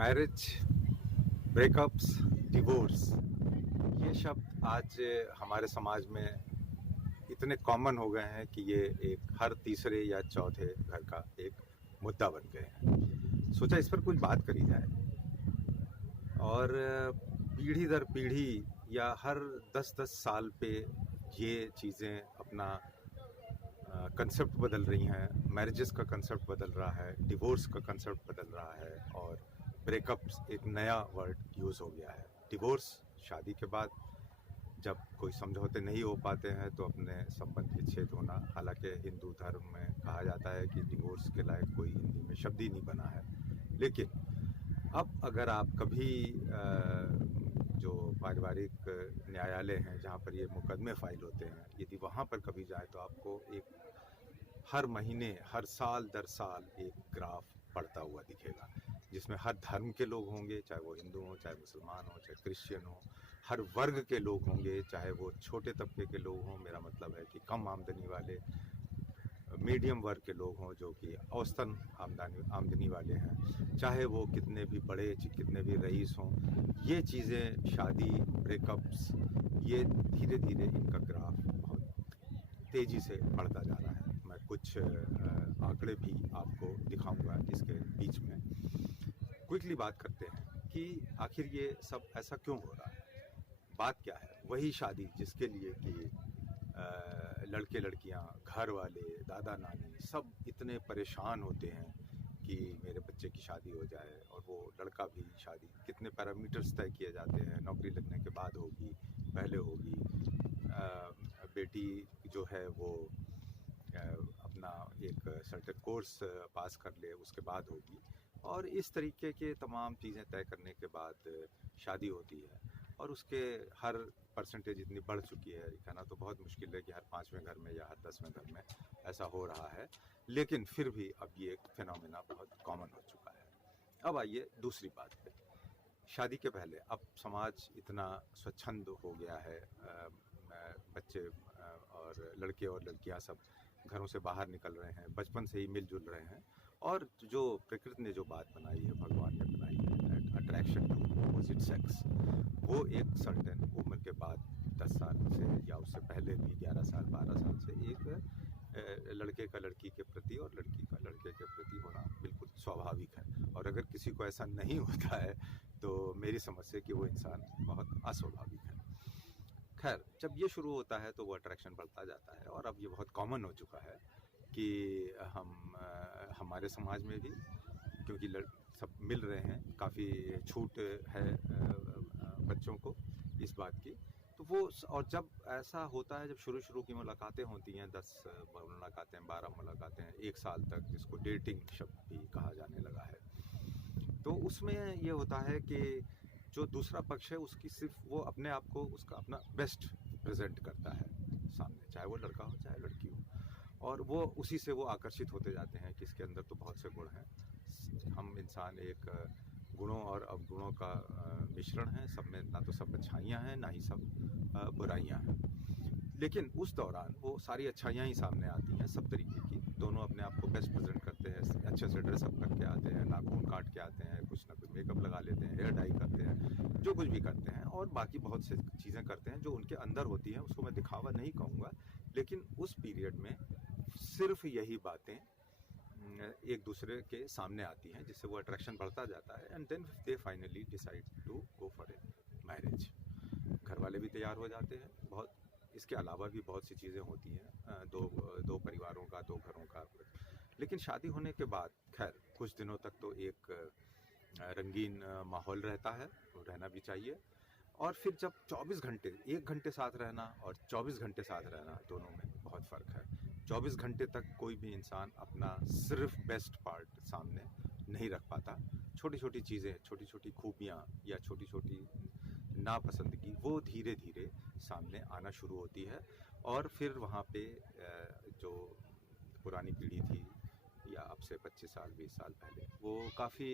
Marriage, breakups, divorce, ये शब्द आज हमारे समाज में इतने कॉमन हो गए हैं कि ये एक हर तीसरे या चौथे घर का एक मुद्दा बन गए हैं। सोचा इस पर कुछ बात करी जाए। और पीढ़ी दर पीढ़ी या हर 10-10 साल पे ये चीज़ें अपना कंसेप्ट बदल रही हैं। मैरिजेस का कंसेप्ट बदल रहा है, डिवोर्स का कंसेप्ट बदल रहा है और ब्रेकअप्स एक नया वर्ड यूज़ हो गया है। डिवोर्स शादी के बाद जब कोई समझौते नहीं हो पाते हैं तो अपने संबंध विच्छेद होना। हालांकि हिंदू धर्म में कहा जाता है कि डिवोर्स के लायक कोई हिंदी में शब्द ही नहीं बना है। लेकिन अब अगर आप कभी जो पारिवारिक न्यायालय हैं जहाँ पर ये मुकदमे फाइल होते हैं, यदि वहाँ पर कभी जाए तो आपको एक हर महीने, हर साल दर साल एक ग्राफ बढ़ता हुआ दिखेगा, जिसमें हर धर्म के लोग होंगे, चाहे वो हिंदू हो, चाहे मुसलमान हो, चाहे क्रिश्चियन हो। हर वर्ग के लोग होंगे, चाहे वो छोटे तबके के लोग हों, मेरा मतलब है कि कम आमदनी वाले, मीडियम वर्ग के लोग हों जो कि औसतन आमदनी वाले हैं, चाहे वो कितने भी बड़े, कितने भी रईस हों। ये चीज़ें, शादी, ब्रेकअप्स, ये धीरे धीरे इनका ग्राफ बहुत तेज़ी से बढ़ता जा रहा है। मैं कुछ आंकड़े भी आपको दिखाऊंगा इसके बीच में। क्विकली बात करते हैं कि आखिर ये सब ऐसा क्यों हो रहा है। बात क्या है? वही शादी जिसके लिए कि लड़के लड़कियां, घर वाले, दादा नानी सब इतने परेशान होते हैं कि मेरे बच्चे की शादी हो जाए। और वो लड़का भी शादी, कितने पैरामीटर्स तय किए जाते हैं, नौकरी लगने के बाद होगी, पहले होगी, बेटी जो है वो अपना एक सर्टेन कोर्स पास कर ले उसके बाद होगी। और इस तरीके के तमाम चीज़ें तय करने के बाद शादी होती है। और उसके हर परसेंटेज इतनी बढ़ चुकी है, कहना तो बहुत मुश्किल है कि हर 5वें घर में या हर 10वें घर में ऐसा हो रहा है, लेकिन फिर भी अब ये एक फिनोमेना बहुत कॉमन हो चुका है। अब आइए दूसरी बात पे। शादी के पहले अब समाज इतना स्वच्छंद हो गया है, बच्चे और लड़के और लड़कियां सब घरों से बाहर निकल रहे हैं, बचपन से ही मिलजुल रहे हैं। और जो प्रकृति ने जो बात बनाई है, भगवान ने बनाई है, अट्रैक्शन टू अपोजिट सेक्स, वो एक सर्टेन उम्र के बाद 10 साल से या उससे पहले भी 11 साल 12 साल से एक लड़के का लड़की के प्रति और लड़की का लड़के के प्रति होना बिल्कुल स्वाभाविक है। और अगर किसी को ऐसा नहीं होता है तो मेरी समझ से कि वो इंसान बहुत अस्वाभाविक है। खैर, जब ये शुरू होता है तो वो अट्रैक्शन बढ़ता जाता है। और अब ये बहुत कॉमन हो चुका है कि हम हमारे समाज में भी, क्योंकि सब मिल रहे हैं, काफ़ी छूट है बच्चों को इस बात की। तो वो, और जब ऐसा होता है, जब शुरू की मुलाकातें होती हैं, 10 मुलाकातें, 12 मुलाकातें, 1 साल तक, जिसको डेटिंग शब्द भी कहा जाने लगा है, तो उसमें ये होता है कि जो दूसरा पक्ष है उसकी सिर्फ वो अपने आप को, उसका अपना बेस्ट प्रेजेंट करता है सामने, चाहे वो लड़का हो चाहे लड़की हो। और वो उसी से वो आकर्षित होते जाते हैं कि इसके अंदर तो बहुत से गुण हैं। हम इंसान एक गुणों और अवगुणों का मिश्रण है। सब में ना तो सब अच्छाइयाँ हैं, ना ही सब बुराइयाँ हैं। लेकिन उस दौरान वो सारी अच्छाइयाँ ही सामने आती हैं, सब तरीके की। दोनों अपने आप को बेस्ट प्रेजेंट करते हैं, अच्छे से ड्रेसअप करके आते हैं, नाखून काट के आते हैं, कुछ ना कुछ मेकअप लगा लेते हैं, हेयर डाई करते हैं, जो कुछ भी करते हैं। और बाकी बहुत से चीज़ें करते हैं जो उनके अंदर होती हैं। उसको मैं दिखावा नहीं कहूँगा, लेकिन उस पीरियड में सिर्फ यही बातें एक दूसरे के सामने आती हैं, जिससे वो अट्रैक्शन बढ़ता जाता है। And then they finally decide to go for a marriage. घर वाले भी तैयार हो जाते हैं। बहुत, इसके अलावा भी बहुत सी चीज़ें होती हैं, दो परिवारों का, दो घरों का। लेकिन शादी होने के बाद खैर कुछ दिनों तक तो एक रंगीन माहौल रहता है, वो रहना भी चाहिए। और फिर जब 24 घंटे, 1 घंटे साथ रहना और 24 घंटे साथ रहना, दोनों में बहुत फ़र्क है। 24 घंटे तक कोई भी इंसान अपना सिर्फ बेस्ट पार्ट सामने नहीं रख पाता। छोटी छोटी चीज़ें, छोटी छोटी खूबियाँ या छोटी छोटी नापसंदगी, वो धीरे धीरे सामने आना शुरू होती है। और फिर वहाँ पे जो पुरानी पीढ़ी थी, या अब से 25 साल 20 साल पहले, वो काफ़ी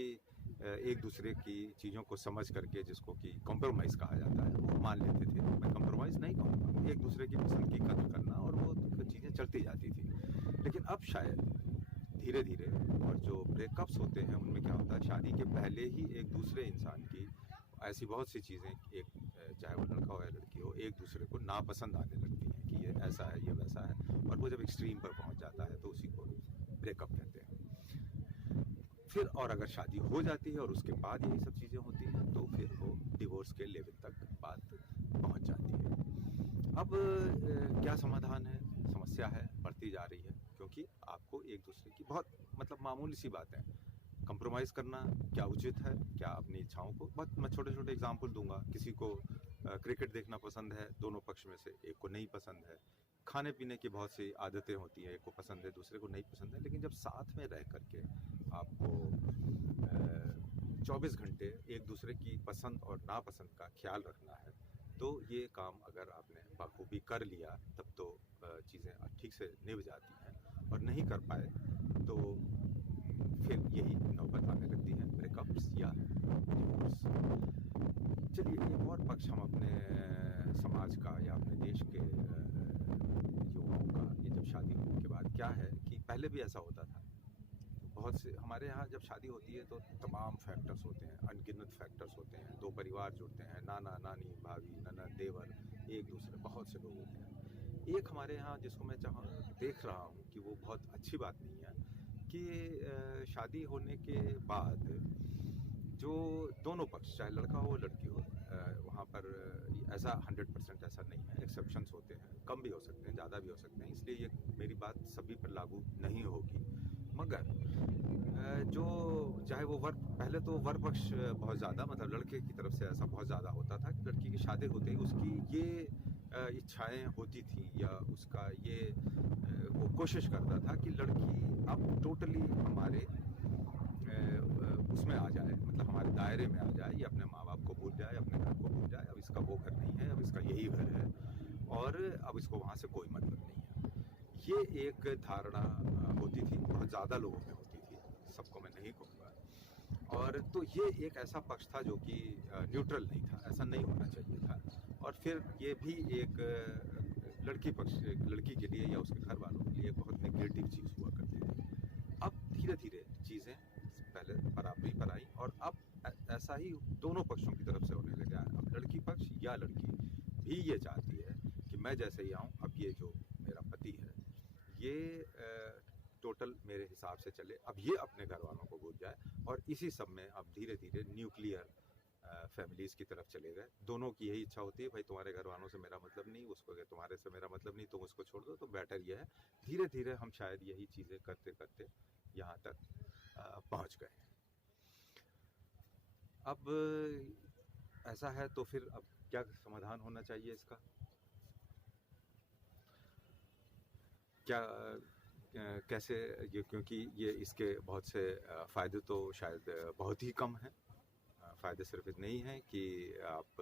एक दूसरे की चीज़ों को समझ करके, जिसको कि कॉम्प्रोमाइज़ कहा जाता है, वो मान लेते थे। मैं कॉम्प्रोमाइज़ नहीं कहूँगा, एक दूसरे की पसंद की कदर करना, और वो चीज़ें चलती जाती थी। लेकिन अब शायद धीरे धीरे, और जो ब्रेकअप्स होते हैं उनमें क्या होता है, शादी के पहले ही एक दूसरे इंसान की ऐसी बहुत सी चीज़ें, एक चाहे वो लड़का हो या लड़की हो, एक दूसरे को नापसंद आने लगती हैं कि ये ऐसा है, ये वैसा है, और वो जब एक्सट्रीम पर पहुंच जाता है तो उसी को ब्रेकअप कहते हैं। फिर और अगर शादी हो जाती है और उसके बाद यही सब चीज़ें होती हैं तो फिर वो डिवोर्स के लेवल तक बात पहुंच जाती है। अब क्या समाधान है? समस्या है, बढ़ती जा रही है, क्योंकि आपको एक दूसरे की बहुत मतलब मामूली सी बात है, कंप्रोमाइज़ करना क्या उचित है, क्या अपनी इच्छाओं को, बहुत मैं छोटे छोटे एग्जाम्पल दूंगा। किसी को क्रिकेट देखना पसंद है, दोनों पक्ष में से एक को नहीं पसंद है। खाने पीने की बहुत सी आदतें होती हैं, एक को पसंद है, दूसरे को नहीं पसंद है, लेकिन जब साथ में रह करके आपको 24 घंटे एक दूसरे की पसंद और नापसंद का ख्याल रखना है, तो ये काम अगर आपने बखूबी कर लिया तब तो चीज़ें ठीक से निभ जाती हैं, और नहीं कर पाए तो फिर यही नौबत आने लगती है ब्रेकअप्स या डिवोर्स। चलिए एक और पक्ष हम अपने समाज का या अपने देश के युवाओं का, ये जब शादी होने के बाद क्या है कि पहले भी ऐसा होता था, बहुत से हमारे यहाँ जब शादी होती है तो तमाम फैक्टर्स होते हैं, अनगिनत फैक्टर्स होते हैं, दो परिवार जुड़ते हैं, नाना नानी, भाभी, ननद, देवर, एक दूसरे, बहुत से लोग होते हैं। एक हमारे यहाँ जिसको मैं देख रहा हूँ कि वो बहुत अच्छी बात नहीं है कि शादी होने के बाद जो दोनों पक्ष, चाहे लड़का हो लड़की हो, वहाँ पर ऐसा 100% ऐसा नहीं है, एक्सेप्शंस होते हैं, कम भी हो सकते हैं, ज़्यादा भी हो सकते हैं, इसलिए ये मेरी बात सभी पर लागू नहीं होगी। मगर जो चाहे वो वर, पहले तो वर पक्ष बहुत ज़्यादा, मतलब लड़के की तरफ से ऐसा बहुत ज़्यादा होता था कि लड़की की शादी होते ही उसकी ये इच्छाएं होती थी या उसका ये वो कोशिश करता था कि लड़की अब टोटली हमारे उसमें आ जाए, मतलब हमारे दायरे में आ जाए, ये अपने माँ बाप को भूल जाए, अपने घर को भूल जाए, अब इसका वो घर नहीं है, अब इसका यही घर है और अब इसको वहाँ से कोई मतलब नहीं है। ये एक धारणा होती थी, बहुत ज़्यादा लोगों में होती थी, सबको मैं नहीं कहूँगा। और तो ये एक ऐसा पक्ष था जो कि न्यूट्रल नहीं था, ऐसा नहीं होना चाहिए था। और फिर ये भी एक लड़की पक्ष, लड़की के लिए या उसके घर वालों के लिए बहुत नेगेटिव चीज़ हुआ करती थी। अब धीरे धीरे चीज़ें पहले बराबरी पर आई और अब ऐसा ही दोनों पक्षों की तरफ से होने लगा। अब लड़की पक्ष या लड़की भी ये चाहती है कि मैं जैसे ही आऊँ, अब ये जो मेरा पति है ये टोटल मेरे हिसाब से चले, अब ये अपने घर वालों को भूल जाए। और इसी सब में अब धीरे धीरे न्यूक्लियर फैमिलीज की तरफ चले गए। दोनों की यही इच्छा होती है, भाई तुम्हारे घर वालों से मेरा मतलब नहीं, उसको तुम्हारे से मेरा मतलब नहीं, तुम उसको छोड़ दो, तो बेटर ये है। धीरे धीरे हम शायद यही चीज़ें करते करते यहाँ तक पहुँच गए। अब ऐसा है तो फिर अब क्या समाधान होना चाहिए इसका? क्या कैसे ये, क्योंकि ये इसके बहुत से फ़ायदे तो शायद बहुत ही कम हैं। फ़ायदे सिर्फ इतने ही हैं कि आप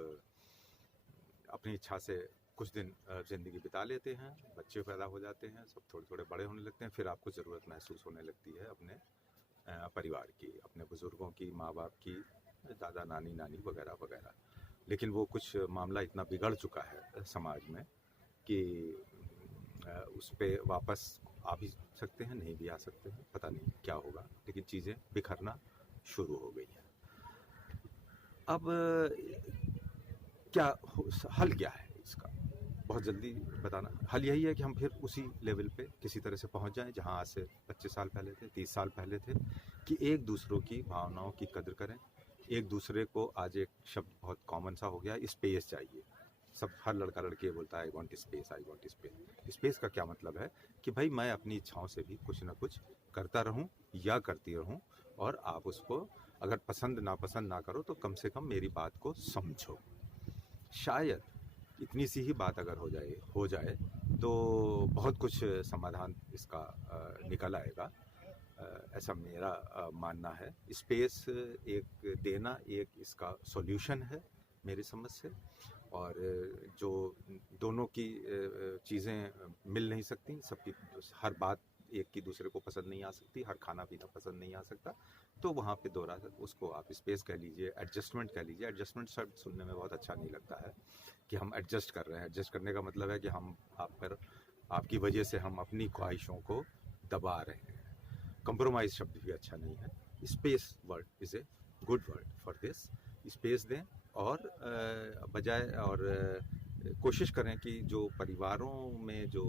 अपनी इच्छा से कुछ दिन ज़िंदगी बिता लेते हैं, बच्चे पैदा हो जाते हैं, सब थोड़े थोड़े बड़े होने लगते हैं, फिर आपको ज़रूरत महसूस होने लगती है अपने परिवार की, अपने बुज़ुर्गों की, माँ बाप की, दादा नानी नानी वगैरह वगैरह। लेकिन वो कुछ मामला इतना बिगड़ चुका है समाज में कि उस पर वापस आ भी सकते हैं, नहीं भी आ सकते हैं, पता नहीं क्या होगा, लेकिन चीज़ें बिखरना शुरू हो गई हैं। अब क्या हल क्या है इसका? बहुत जल्दी बताना। हल यही है कि हम फिर उसी लेवल पे किसी तरह से पहुंच जाएं जहां आज से 25 साल पहले थे, 30 साल पहले थे, कि एक दूसरों की भावनाओं की कद्र करें। एक दूसरे को, आज एक शब्द बहुत कॉमन सा हो गया, स्पेस चाहिए। सब, हर लड़का लड़की बोलता है I want space, I want space. Space का क्या मतलब है कि भाई मैं अपनी इच्छाओं से भी कुछ ना कुछ करता रहूं या करती रहूं, और आप उसको अगर पसंद नापसंद ना करो तो कम से कम मेरी बात को समझो। शायद इतनी सी ही बात अगर हो जाए तो बहुत कुछ समाधान इसका निकल आएगा, ऐसा मेरा मानना है। स्पेस एक देना एक इसका सॉल्यूशन है मेरी समझ से। और जो दोनों की चीज़ें मिल नहीं सकती, सबकी हर बात एक की दूसरे को पसंद नहीं आ सकती, हर खाना पीना पसंद नहीं आ सकता, तो वहाँ पे दोहरा उसको आप स्पेस कह लीजिए, एडजस्टमेंट कह लीजिए। एडजस्टमेंट शब्द सुनने में बहुत अच्छा नहीं लगता है कि हम एडजस्ट कर रहे हैं। एडजस्ट करने का मतलब है कि हम आप पर, आपकी वजह से हम अपनी ख्वाहिशों को दबा रहे हैं। कंप्रोमाइज़ शब्द भी अच्छा नहीं है। Space word is a good word for this, space दें और बजाय और कोशिश करें कि जो परिवारों में जो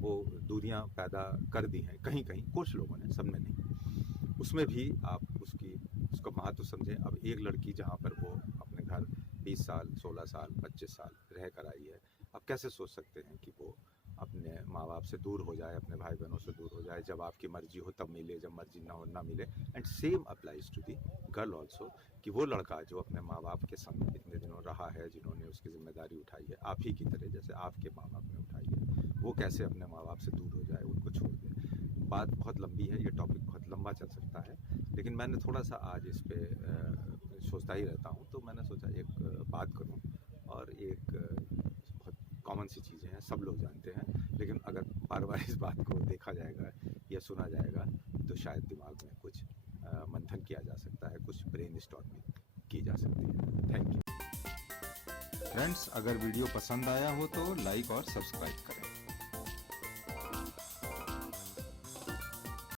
वो दूरियां पैदा कर दी हैं कहीं कहीं कुछ लोगों ने, सबने नहीं, उसमें भी आप उसका महत्व समझें। अब एक लड़की जहाँ पर वो अपने घर 20 साल 16 साल 25 साल रह कर आई है, आप कैसे सोच सकते हैं कि वो अपने माँ बाप से दूर हो जाए, अपने भाई बहनों से दूर हो जाए, जब आपकी मर्जी हो तब मिले, जब मर्जी ना हो ना मिले। And same applies to the girl also, कि वो लड़का जो अपने माँ बाप के संग इतने दिनों रहा है, जिन्होंने उसकी जिम्मेदारी उठाई है आप ही की तरह जैसे आपके माँ बाप ने उठाई है, वो कैसे अपने माँ बाप से दूर हो जाए, उनको छोड़ दे। बात बहुत लंबी है, ये टॉपिक बहुत लंबा चल सकता है, लेकिन मैंने थोड़ा सा आज इस पर सोचता ही रहता हूँ, तो मैंने सोचा एक बात करूँ। और एक बहुत कॉमन सी चीज़ें हैं, सब लोग जानते हैं, लेकिन अगर बार बार इस बात को देखा जाएगा या सुना जाएगा तो शायद दिमाग में कुछ मंथन किया जा सकता है, कुछ ब्रेन स्टॉर्मिंग की जा सकती है। थैंक यू फ्रेंड्स, अगर वीडियो पसंद आया हो तो लाइक और सब्सक्राइब करें।